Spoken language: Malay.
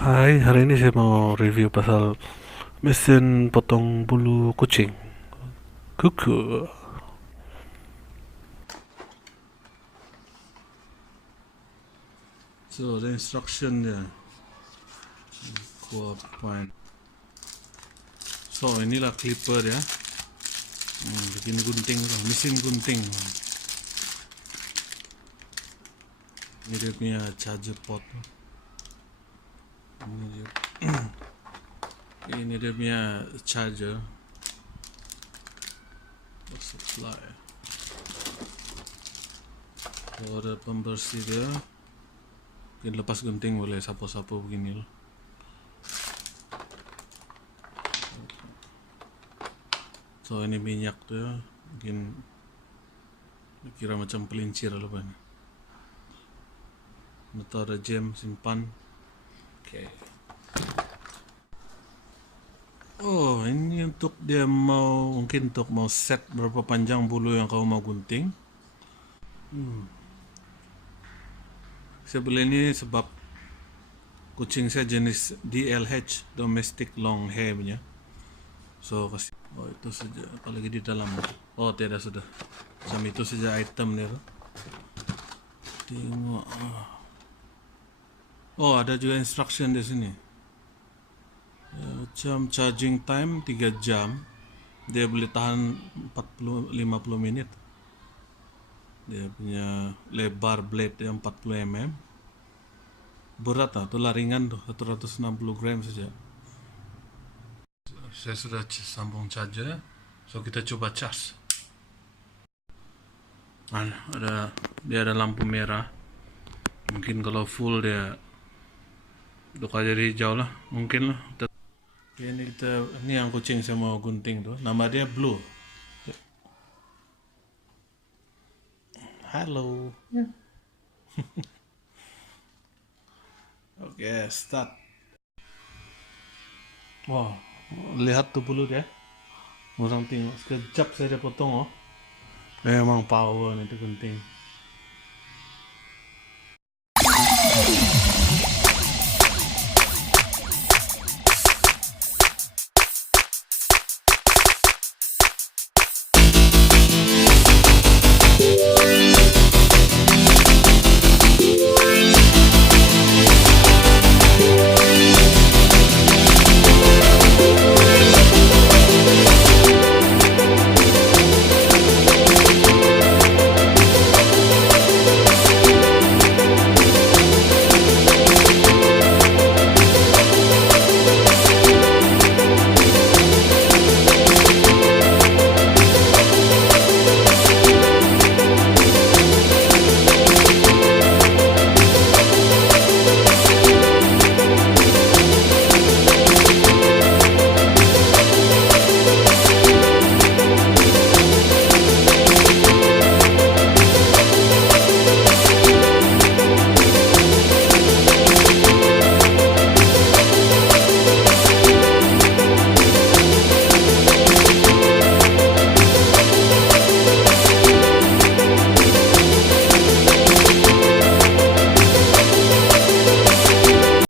Hai, hari ini saya mau review pasal mesin potong bulu kucing. Kuku. So, the instruction dia. Kuat point. So, inilah clipper ya. Bikin gunting lah, mesin gunting. Ini dia punya charger port. Ini dia punya charger. Supply. So, ada pembersih dia. Mungkin lepas gunting boleh sapu-sapu begini loh. So, ini minyak tuh ya. Mungkin kira macam pelincir lah kan. Atau ada jam simpan. Oke. Oh, ini untuk dia mungkin untuk mau set berapa panjang bulu yang kau mau gunting. Saya beli ini sebab kucing saya jenis DLH, domestic long hair punya. So kasih. Oh, itu saja. Apalagi di dalam. Oh, tidak sudah. Macam itu saja item dia. Tengok. Oh, ada juga instruction di sini. Ya, macam charging time 3 jam. Dia boleh tahan 40-50 minit. Dia punya lebar blade yang 40 mm. Berat lah, itulah ringan tuh, 160 gram saja. Saya sudah sambung charger. So kita coba charge. Dia ada lampu merah. Mungkin kalau full dia duka jadi hijau lah, mungkin lah. Ini yang kucing saya mau gunting tuh. Nama dia Blue. Halo. Oke, start. Wow, lihat tuh bulu dia. Orang tengok sekejap saya dia potong oh. Memang power nih itu gunting.